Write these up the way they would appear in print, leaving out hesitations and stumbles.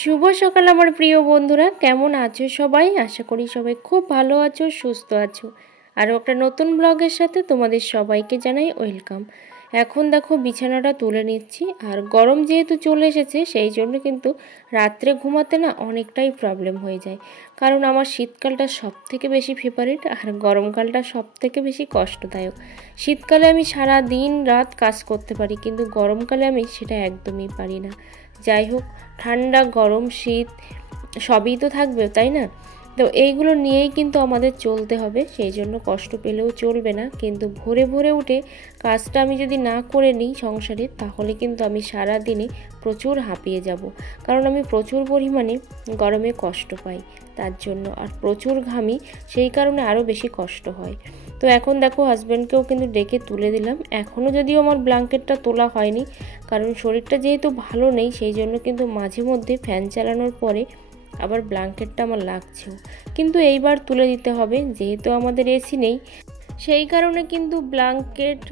শুভ সকাল আমার প্রিয় বন্ধুরা, কেমন আছো সবাই? আশা করি সবাই খুব ভালো আছো, সুস্থ আছো। আরও একটা নতুন ব্লগের সাথে তোমাদের সবাইকে জানাই ওয়েলকাম। এখন দেখো বিছানাটা তুলে নিচ্ছি, আর গরম যেহেতু চলে এসেছে সেই জন্য কিন্তু রাত্রে ঘুমাতে না অনেকটাই প্রবলেম হয়ে যায়। কারণ আমার শীতকালটা সব থেকে বেশি ফেভারিট, আর গরমকালটা সব থেকে বেশি কষ্টদায়ক। শীতকালে আমি সারা দিন রাত কাজ করতে পারি, কিন্তু গরমকালে আমি সেটা একদমই পারি না। যাই হোক, ঠান্ডা গরম শীত সবই তো থাকবে, তাই না? তো এইগুলো নিয়েই কিন্তু আমাদের চলতে হবে, সেই জন্য কষ্ট পেলেও চলবে না। কিন্তু ভোরে ভোরে উঠে কাজটা আমি যদি না করে নিই সংসারে, তাহলে কিন্তু আমি সারা দিনে প্রচুর হাঁপিয়ে যাব। কারণ আমি প্রচুর পরিমাণে গরমে কষ্ট পাই তার জন্য, আর প্রচুর ঘামি, সেই কারণে আরও বেশি কষ্ট হয়। তো এখন দেখো হাজব্যান্ডকেও কিন্তু ডেকে তুলে দিলাম। এখনও যদিও আমার ব্ল্যাঙ্কেটটা তোলা হয়নি, কারণ শরীরটা যেহেতু ভালো নেই, সেই জন্য কিন্তু মাঝে মধ্যে ফ্যান চালানোর পরে আবার ব্ল্যাঙ্কেটটা আমার লাগছেও। কিন্তু এইবার তুলে দিতে হবে, যেহেতু আমাদের এসি নেই, সেই কারণে কিন্তু ব্ল্যাঙ্কেট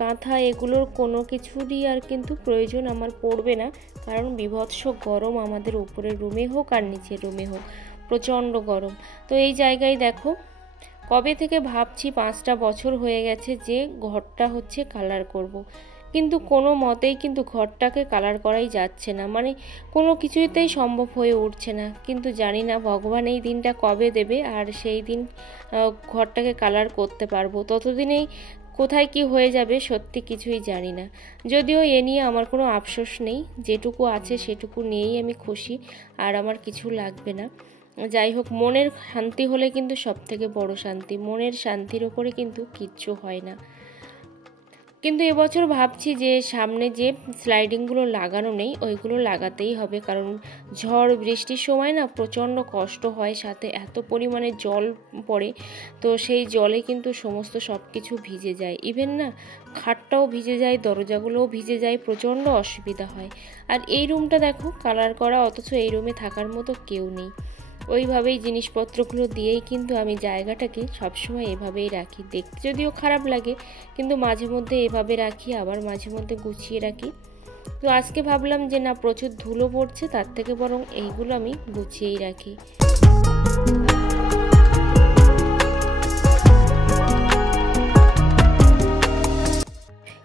কাঁথা এগুলোর কোনো কিছুরই আর কিন্তু প্রয়োজন আমার পড়বে না। কারণ বিভৎস গরম আমাদের উপরের রুমে হোক আর নিচের রুমে হোক, প্রচণ্ড গরম। তো এই জায়গায় দেখো, কবে থেকে ভাবছি, 5টা বছর হয়ে গেছে যে ঘরটা হচ্ছে কালার করব। কিন্তু কোনো মতেই কিন্তু ঘরটাকে কালার করাই যাচ্ছে না, মানে কোনো কিছুতেই সম্ভব হয়ে উঠছে না। কিন্তু জানি না ভগবান এই দিনটা কবে দেবে, আর সেই দিন ঘরটাকে কালার করতে পারবো। ততদিনেই কোথায় কি হয়ে যাবে সত্যি কিছুই জানি না। যদিও এ নিয়ে আমার কোনো আফসোস নেই, যেটুকু আছে সেটুকু নিয়েই আমি খুশি, আর আমার কিছু লাগবে না। যাই হোক, মনের শান্তি হলে কিন্তু সব থেকে বড় শান্তি। মনের শান্তির ওপরে কিন্তু কিচ্ছু হয় না। কিন্তু এবছর ভাবছি যে সামনে যে স্লাইডিংগুলো লাগানো নেই, ওইগুলো লাগাতেই হবে। কারণ ঝড় বৃষ্টির সময় না প্রচণ্ড কষ্ট হয়, সাথে এত পরিমাণে জল পড়ে, তো সেই জলে কিন্তু সমস্ত সব কিছু ভিজে যায়। ইভেন না খাটটাও ভিজে যায়, দরজাগুলোও ভিজে যায়, প্রচণ্ড অসুবিধা হয়। আর এই রুমটা দেখো কালার করা, অথচ এই রুমে থাকার মতো কেউ নেই। ওইভাবেই জিনিসপত্রগুলো দিয়েই কিন্তু আমি জায়গাটাকে সবসময় এভাবেই রাখি। দেখতে যদিও খারাপ লাগে, কিন্তু মাঝে মধ্যে এভাবে রাখি, আবার মাঝে মধ্যে গুছিয়ে রাখি। তো আজকে ভাবলাম যে না, প্রচুর ধুলো পড়ছে, তার থেকে বরং এইগুলো আমি গুছিয়েই রাখি।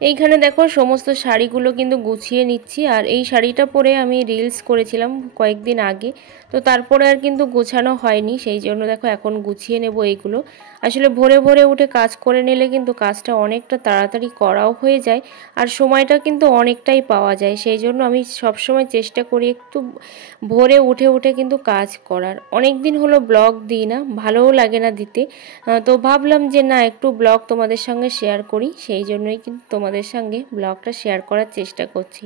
এইখানে দেখো সমস্ত শাড়িগুলো কিন্তু গুছিয়ে নিচ্ছি। আর এই শাড়িটা পরে আমি রিলস করেছিলাম কয়েকদিন আগে, তো তারপরে আর কিন্তু গোছানো হয়নি, সেই জন্য দেখো এখন গুছিয়ে নেব এইগুলো। আসলে ভোরে ভোরে উঠে কাজ করে নিলে কিন্তু কাজটা অনেকটা তাড়াতাড়ি করাও হয়ে যায়, আর সময়টা কিন্তু অনেকটাই পাওয়া যায়। সেই জন্য আমি সবসময় চেষ্টা করি একটু ভোরে উঠে উঠে কিন্তু কাজ করার। অনেক দিন হলো ব্লগ দিই না, ভালোও লাগে না দিতে। তো ভাবলাম যে না, একটু ব্লগ তোমাদের সঙ্গে শেয়ার করি, সেই জন্যই কিন্তু তোমাদের সঙ্গে ব্লগটা শেয়ার করার চেষ্টা করছি।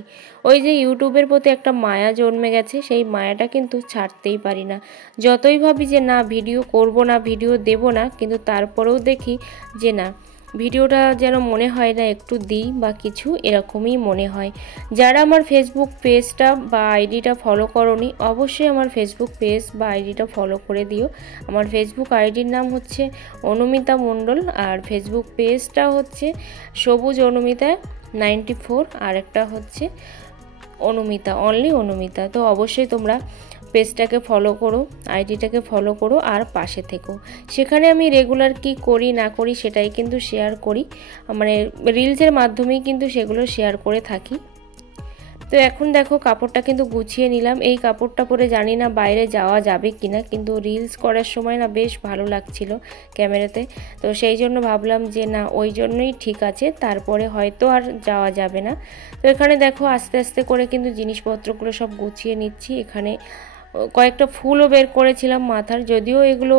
ওই যে ইউটিউবের প্রতি একটা মায়া জন্মে গেছে, সেই মায়াটা কিন্তু ছাড়তেই পারি না। যতই ভাবি যে না ভিডিও করব না, ভিডিও দেব না, কিন্তু তারপরেও দেখি যে না, ভিডিওটা যেন মনে হয় না একটু দিই বা কিছু, এরকমই মনে হয়। যারা আমার ফেসবুক পেজটা বা আইডিটা ফলো করোনি, অবশ্যই আমার ফেসবুক পেজ বা আইডিটা ফলো করে দিও। আমার ফেসবুক আইডির নাম হচ্ছে অনুমিতা মণ্ডল, আর ফেসবুক পেজটা হচ্ছে সবুজ অনুমিতা 94, আর একটা হচ্ছে অনুমিতা, অনলি অনুমিতা। তো অবশ্যই তোমরা পেজটাকে ফলো করো, আইডিটাকে ফলো করো, আর পাশে থেকো। সেখানে আমি রেগুলার কি করি না করি সেটাই কিন্তু শেয়ার করি, মানে রিলসের মাধ্যমেই কিন্তু সেগুলো শেয়ার করে থাকি। তো এখন দেখো কাপড়টা কিন্তু গুছিয়ে নিলাম। এই কাপড়টা পরে জানি না বাইরে যাওয়া যাবে কিনা, কিন্তু রিলস করার সময় না বেশ ভালো লাগছিল ক্যামেরাতে। তো সেই জন্য ভাবলাম যে না, ওই জন্যই ঠিক আছে, তারপরে হয়তো আর যাওয়া যাবে না। তো এখানে দেখো আস্তে আস্তে করে কিন্তু জিনিসপত্রগুলো সব গুছিয়ে নিচ্ছি। এখানে কয়েকটা ফুলও বের করেছিলাম মাথার, যদিও এগুলো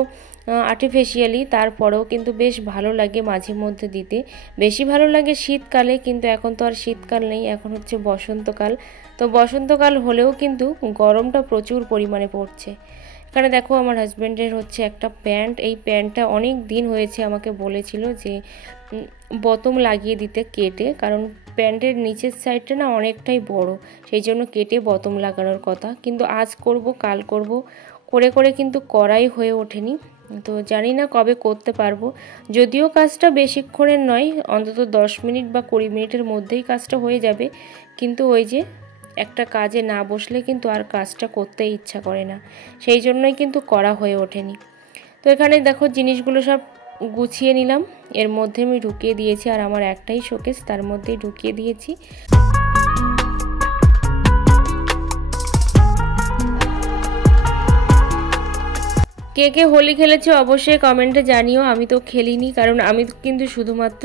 আর্টিফিশিয়ালি, তারপরেও কিন্তু বেশ ভালো লাগে মাঝে মধ্যে দিতে। বেশি ভালো লাগে শীতকালে, কিন্তু এখন তো আর শীতকাল নেই, এখন হচ্ছে বসন্তকাল। তো বসন্তকাল হলেও কিন্তু গরমটা প্রচুর পরিমাণে পড়ছে। এখানে দেখো আমার হাজব্যান্ডের হচ্ছে একটা প্যান্ট, এই প্যান্টটা অনেক দিন হয়েছে আমাকে বলেছিল যে বতম লাগিয়ে দিতে কেটে, কারণ প্যান্টের নিচের সাইডটা না অনেকটাই বড়, সেই জন্য কেটে বতম লাগানোর কথা। কিন্তু আজ করব কাল করব করে করে কিন্তু করাই হয়ে ওঠেনি। তো জানি না কবে করতে পারবো। যদিও কাজটা বেশিক্ষণের নয়, অন্তত 10 মিনিট বা 20 মিনিটের মধ্যেই কাজটা হয়ে যাবে, কিন্তু ওই যে একটা কাজে না বসলে কিন্তু আর কাজটা করতে ইচ্ছা করে না, সেই জন্যই কিন্তু করা হয়ে ওঠেনি। তো এখানে দেখো জিনিসগুলো সব গুছিয়ে নিলাম, এর মধ্যে আমি ঢুকিয়ে দিয়েছি, আর আমার একটাই শোকেস, তার মধ্যেই ঢুকিয়ে দিয়েছি। কে কে হোলি খেলেছে অবশ্যই কমেন্টে জানিও। আমি তো খেলিনি, কারণ আমি কিন্তু শুধুমাত্র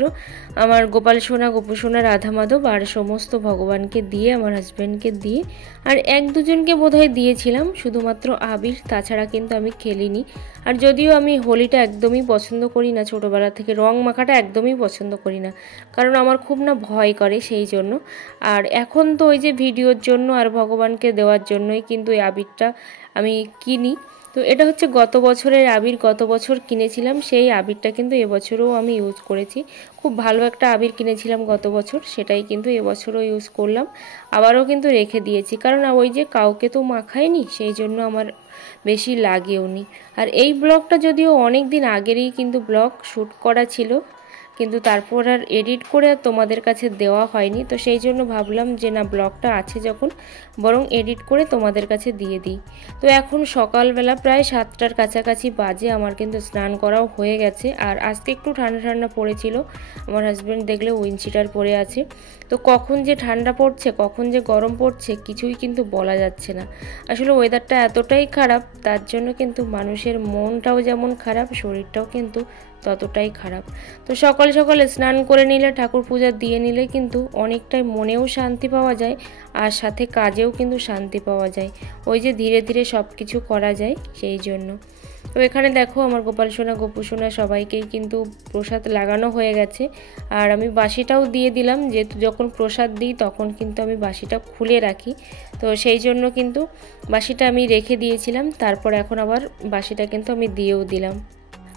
আমার গোপাল সোনা, গোপু সোনা, রাধা মাধব আর সমস্ত ভগবানকে দিয়ে, আমার হাজব্যান্ডকে দিয়ে, আর এক দুজনকে বোধহয় দিয়েছিলাম শুধুমাত্র আবির, তাছাড়া কিন্তু আমি খেলিনি। আর যদিও আমি হোলিটা একদমই পছন্দ করি না, ছোটোবেলা থেকে রং মাখাটা একদমই পছন্দ করি না, কারণ আমার খুব না ভয় করে সেই জন্য। আর এখন তো ওই যে ভিডিওর জন্য আর ভগবানকে দেওয়ার জন্যই কিন্তু এই আবিরটা আমি কিনি। তো এটা হচ্ছে গত বছরের আবির, গত বছর কিনেছিলাম, সেই আবিরটা কিন্তু এবছরও আমি ইউজ করেছি। খুব ভালো একটা আবির কিনেছিলাম গত বছর, সেটাই কিন্তু এবছরও ইউজ করলাম, আবারও কিন্তু রেখে দিয়েছি, কারণ ওই যে কাউকে তো মাখায়নি, সেই জন্য আমার বেশি লাগেও নি। আর এই ব্লগটা যদিও অনেক দিন আগেরই কিন্তু ব্লগ শ্যুট করা ছিল, কিন্তু তারপর আর এডিট করে আর তোমাদের কাছে দেওয়া হয়নি, তো সেই জন্য ভাবলাম যে না, ব্লগটা আছে যখন বরং এডিট করে তোমাদের কাছে দিয়ে দিই। তো এখন সকালবেলা প্রায় 7টার কাছাকাছি বাজে, আমার কিন্তু স্নান করাও হয়ে গেছে। আর আজকে একটু ঠান্ডা ঠান্ডা পড়েছিল, আমার হাজব্যান্ড দেখলে উইন্ডশিটার পরে আছে। তো কখন যে ঠান্ডা পড়ছে, কখন যে গরম পড়ছে, কিছুই কিন্তু বলা যাচ্ছে না। আসলে ওয়েদারটা এতটাই খারাপ, তার জন্য কিন্তু মানুষের মনটাও যেমন খারাপ, শরীরটাও কিন্তু ততটাই খারাপ। তো সকাল সকাল স্নান করে নিলে, ঠাকুর পূজা দিয়ে নিলে কিন্তু অনেকটাই মনেও শান্তি পাওয়া যায়, আর সাথে কাজেও কিন্তু শান্তি পাওয়া যায়, ওই যে ধীরে ধীরে সব কিছু করা যায় সেই জন্য। তো এখানে দেখো আমার গোপাল সোনা, গোপু সোনা সবাইকেই কিন্তু প্রসাদ লাগানো হয়ে গেছে, আর আমি বাসিটাও দিয়ে দিলাম, যেহেতু যখন প্রসাদ দিই তখন কিন্তু আমি বাসিটা খুলে রাখি, তো সেই জন্য কিন্তু বাসিটা আমি রেখে দিয়েছিলাম। তারপর এখন আবার বাসিটা কিন্তু আমি দিয়েও দিলাম।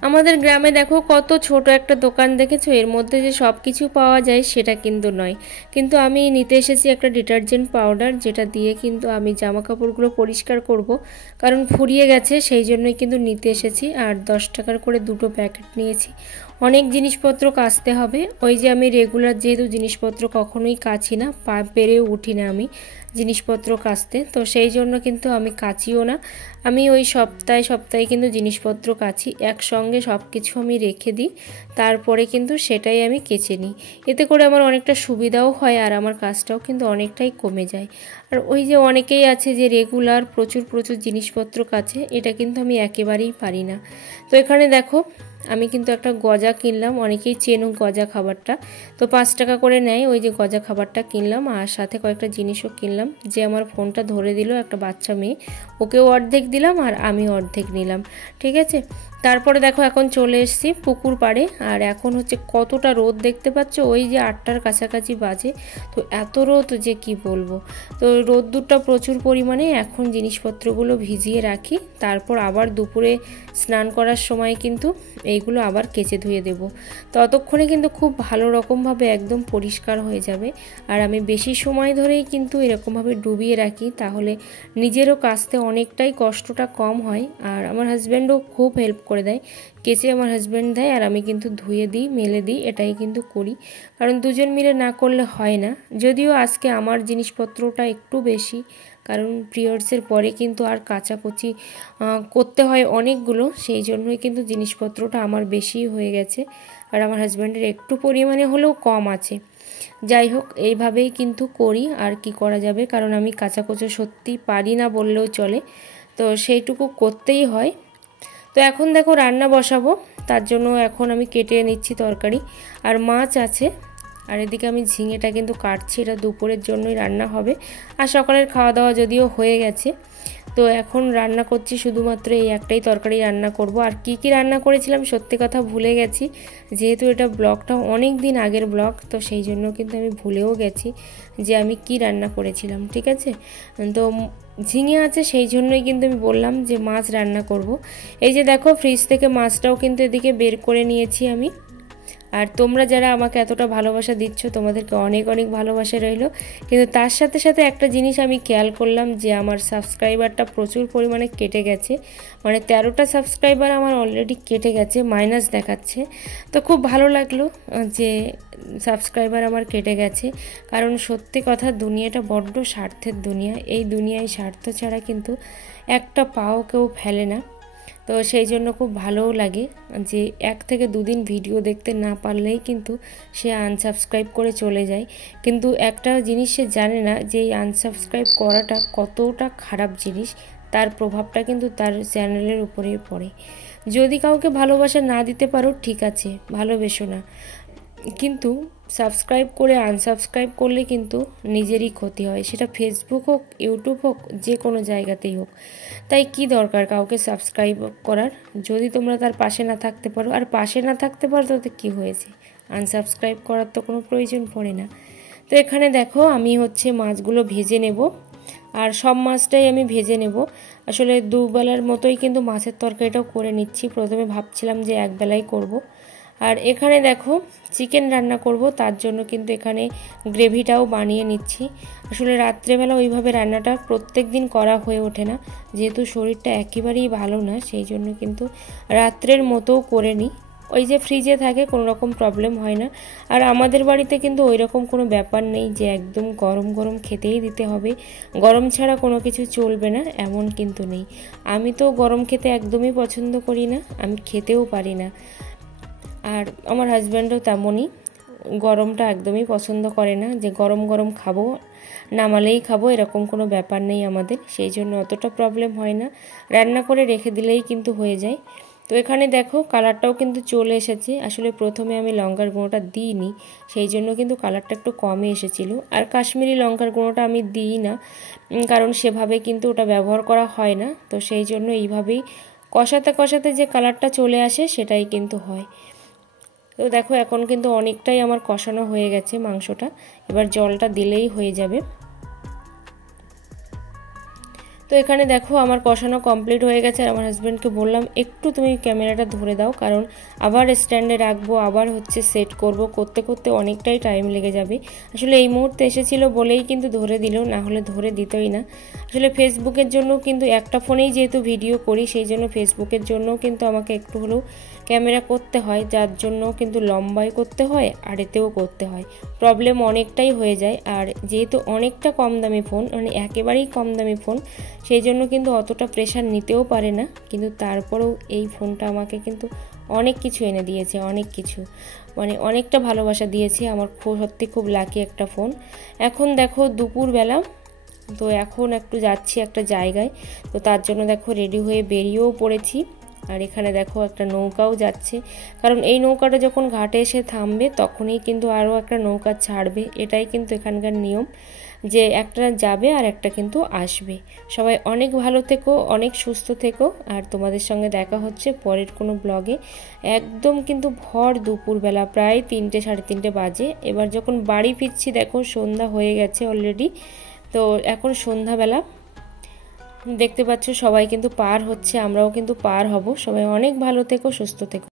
আমাদের গ্রামে দেখো কত ছোট একটা দোকান দেখেছো, এর মধ্যে যে সব কিছু পাওয়া যায় সেটা কিন্তু নয়, কিন্তু আমি নিতে এসেছি একটা ডিটারজেন্ট পাউডার, যেটা দিয়ে কিন্তু আমি জামা কাপড়গুলো পরিষ্কার করব, কারণ ফুরিয়ে গেছে, সেই জন্যই কিন্তু নিতে এসেছি। আর 10 টাকার করে 2টো প্যাকেট নিয়েছি। অনেক জিনিসপত্র কাচতে হবে, ওই যে আমি রেগুলার যেহেতু জিনিসপত্র কখনোই কাচি না, পেরেও উঠি না আমি জিনিসপত্র কাচতে, তো সেই জন্য কিন্তু আমি কাচিও না। আমি ওই সপ্তাহে সপ্তাহে কিন্তু জিনিসপত্র কাচি, একসঙ্গে সব কিছু আমি রেখে দিই, তারপরে কিন্তু সেটাই আমি কেচে নিই। এতে করে আমার অনেকটা সুবিধাও হয়, আর আমার কাজটাও কিন্তু অনেকটাই কমে যায়। আর ওই যে অনেকেই আছে যে রেগুলার প্রচুর প্রচুর জিনিসপত্র কাচে, এটা কিন্তু আমি একেবারেই পারি না। তো এখানে দেখো আমি কিন্তু একটা গজা কিনলাম, অনেকেই চেনো গজা খাবারটা, তো 5 টাকা করে নেয়, ওই যে গজা খাবারটা কিনলাম, আর সাথে কয়েকটা জিনিসও কিনলাম। যে আমার ফোনটা ধরে দিল একটা বাচ্চা মেয়ে, ওকেও অর্ধেক দিলাম আর আমি অর্ধেক নিলাম, ঠিক আছে। তারপরে দেখো এখন চলে এসেছি পুকুর পাড়ে, আর এখন হচ্ছে কতটা রোদ দেখতে পাচ্ছ, ওই যে 8টার কাছাকাছি বাজে, তো এত রোদ যে কি বলবো। তো রোদ্দুরটা প্রচুর পরিমাণে, এখন জিনিসপত্রগুলো ভিজিয়ে রাখি, তারপর আবার দুপুরে স্নান করার সময় কিন্তু এইগুলো আবার কেচে ধুয়ে দেব, ততক্ষণে কিন্তু খুব ভালো রকমভাবে একদম পরিষ্কার হয়ে যাবে। আর আমি বেশি সময় ধরেই কিন্তু এরকমভাবে ডুবিয়ে রাখি, তাহলে নিজেরও কাচতে অনেকটাই কষ্টটা কম হয়, আর আমার হাজব্যান্ডও খুব হেল্প করে দেয়, কেচে আমার হাজব্যান্ড দেয় আর আমি কিন্তু ধুয়ে দিই, মেলে দিই, এটাই কিন্তু করি, কারণ দুজন মিলে না করলে হয় না। যদিও আজকে আমার জিনিসপত্রটা একটু বেশি, কারণ পিরিয়ডসের পরে কিন্তু আর কাচাকুচি করতে হয় অনেকগুলো, সেই জন্যই কিন্তু জিনিসপত্রটা আমার বেশি হয়ে গেছে, আর আমার হাজব্যান্ডের একটু পরিমাণে হলেও কম আছে। যাই হোক, এইভাবেই কিন্তু করি, আর কি করা যাবে, কারণ আমি কাচাকুচো সত্যি পারি না বললেও চলে, তো সেইটুকু করতেই হয়। তো এখন দেখো রান্না বসাবো, তার জন্য এখন আমি কেটে নিচ্ছি তরকারি, আর মাছ আছে, আর এদিকে আমি ঝিঙেটা কিন্তু কাটছি, এটা দুপুরের জন্যই রান্না হবে, আর সকালের খাওয়া দাওয়া যদিও হয়ে গেছে। তো এখন রান্না করছি শুধুমাত্র এই একটাই তরকারি রান্না করব, আর কি কি রান্না করেছিলাম সত্যি কথা ভুলে গেছি, যেহেতু এটা ব্লগটা অনেক দিন আগের ব্লগ, তো সেই জন্য কিন্তু আমি ভুলেও গেছি যে আমি কি রান্না করেছিলাম, ঠিক আছে। তো ঝিঙে আছে, সেই জন্যই কিন্তু আমি বললাম যে মাছ রান্না করব। এই যে দেখো ফ্রিজ থেকে মাছটাও কিন্তু এদিকে বের করে নিয়েছি আমি, আর তোমরা যারা আমাকে এতটা ভালোবাসা দিচ্ছ তোমাদেরকে অনেক অনেক ভালোবাসা রইলো। কিন্তু তার সাথে সাথে একটা জিনিস আমি খেয়াল করলাম যে আমার সাবস্ক্রাইবারটা প্রচুর পরিমাণে কেটে গেছে, মানে 13টা সাবস্ক্রাইবার আমার অলরেডি কেটে গেছে, মাইনাস দেখাচ্ছে। তো খুব ভালো লাগলো যে সাবস্ক্রাইবার আমার কেটে গেছে, কারণ সত্যি কথা দুনিয়াটা বড্ড স্বার্থের দুনিয়া। এই দুনিয়ায় স্বার্থ ছাড়া কিন্তু একটা পাও কেউ ফেলে না। তো সেই জন্য খুব ভালোও লাগে যে 1 থেকে 2 দিন ভিডিও দেখতে না পারলেই কিন্তু সে আনসাবস্ক্রাইব করে চলে যায়। কিন্তু একটা জিনিস সে জানে না যে এই আনসাবস্ক্রাইব করাটা কতটা খারাপ জিনিস, তার প্রভাবটা কিন্তু তার চ্যানেলের উপরেই পড়ে। যদি কাউকে ভালোবাসা না দিতে পারো ঠিক আছে, ভালোবেসো না, কিন্তু সাবস্ক্রাইব করে আনসাবস্ক্রাইব করলে কিন্তু নিজেরই ক্ষতি হয়, সেটা ফেসবুক হোক, ইউটিউব হোক, যে কোনো জায়গাতেই হোক। তাই কি দরকার কাউকে সাবস্ক্রাইব করার, যদি তোমরা তার পাশে না থাকতে পারো। আর পাশে না থাকতে পারো তাতে কী হয়েছে, আনসাবস্ক্রাইব করার তো কোনো প্রয়োজন পড়ে না। তো এখানে দেখো আমি মাছগুলো ভেজে নেব, আর সব মাছটাই আমি ভেজে নেব। আসলে দুবেলার মতোই কিন্তু মাছের তরকারিটাও করে নিচ্ছি। প্রথমে ভাবছিলাম যে একবেলাই করব। আর এখানে দেখো চিকেন রান্না করব, তার জন্য কিন্তু এখানে গ্রেভিটাও বানিয়ে নিচ্ছি। আসলে রাত্রেবেলা ওইভাবে রান্নাটা প্রত্যেক দিন করা হয়ে ওঠে না, যেহেতু শরীরটা একেবারেই ভালো না, সেই জন্য কিন্তু রাত্রের মতোও করে নিই। ওই যে ফ্রিজে থাকে, কোনো রকম প্রবলেম হয় না। আর আমাদের বাড়িতে কিন্তু ওই রকম কোনো ব্যাপার নেই যে একদম গরম গরম খেতেই দিতে হবে, গরম ছাড়া কোনো কিছু চলবে না, এমন কিন্তু নেই। আমি তো গরম খেতে একদমই পছন্দ করি না, আমি খেতেও পারি না। আর আমার হাজব্যান্ডও তেমনই, গরমটা একদমই পছন্দ করে না, যে গরম গরম খাবো, নামালেই খাবো, এরকম কোনো ব্যাপার নেই আমাদের। সেই জন্য অতটা প্রবলেম হয় না, রান্না করে রেখে দিলেই কিন্তু হয়ে যায়। তো এখানে দেখো কালারটাও কিন্তু চলে এসেছে। আসলে প্রথমে আমি লঙ্কার গুঁড়োটা দিইনি, সেই জন্য কিন্তু কালারটা একটু কমে এসেছিল। আর কাশ্মীরি লঙ্কার গুঁড়োটা আমি দিই না, কারণ সেভাবে কিন্তু ওটা ব্যবহার করা হয় না। তো সেই জন্য এইভাবেই কষাতে কষাতে যে কালারটা চলে আসে সেটাই কিন্তু হয়। তো দেখো এখন কিন্তু অনেকটাই আমার কষানো হয়ে গেছে মাংসটা, এবার জলটা দিলেই হয়ে যাবে। তো এখানে দেখো আমার কষানো কমপ্লিট হয়ে গেছে। আর আমার হাজব্যান্ডকে বললাম একটু তুমি ক্যামেরাটা ধরে দাও, কারণ আবার স্ট্যান্ডে রাখবো, আবার সেট করতে করতে অনেকটাই টাইম লেগে যাবে। আসলে এই মুহূর্তে এসেছিল বলেই কিন্তু ধরে দিল, না হলে ধরে দিতই না। আসলে ফেসবুকের জন্য কিন্তু একটা ফোনেই যেহেতু ভিডিও করি, সেই জন্য ফেসবুকের জন্য কিন্তু আমাকে একটু হলেও ক্যামেরা করতে হয়, যার জন্য কিন্তু লম্বায় করতে হয় আর এতেও করতে হয়, প্রবলেম অনেকটাই হয়ে যায়। আর যেহেতু অনেকটা কম দামি ফোন, মানে একেবারেই কম দামি ফোন, সেই জন্য কিন্তু অতটা প্রেশার নিতেও পারে না। কিন্তু তারপরেও এই ফোনটা আমাকে কিন্তু অনেক কিছু এনে দিয়েছে, অনেক কিছু, মানে অনেকটা ভালোবাসা দিয়েছে। আমার সত্যি খুব লাকি একটা ফোন। এখন দেখো দুপুরবেলা, তো এখন একটু যাচ্ছি একটা জায়গায়, তো তার জন্য দেখো রেডি হয়ে বেরিয়েও পড়েছি। আর এখানে দেখো একটা নৌকাও যাচ্ছে, কারণ এই নৌকাটা যখন ঘাটে এসে থামবে তখনই কিন্তু আরও একটা নৌকা ছাড়বে। এটাই কিন্তু এখানকার নিয়ম, যে একটা যাবে আর একটা কিন্তু আসবে। সবাই অনেক ভালো থেকো, অনেক সুস্থ থেকো। আর তোমাদের সঙ্গে দেখা হচ্ছে পরের কোনো ব্লগে। একদম কিন্তু ভর দুপুরবেলা, প্রায় 3টে 3:30 বাজে। এবার যখন বাড়ি ফিরছি দেখো সন্ধ্যা হয়ে গেছে অলরেডি। তো এখন সন্ধ্যাবেলা দেখতে পাচ্ছ সবাই কিন্তু পার হচ্ছে, আমরাও কিন্তু পার হব। সবাই অনেক ভালো থেকো, সুস্থ থেকো।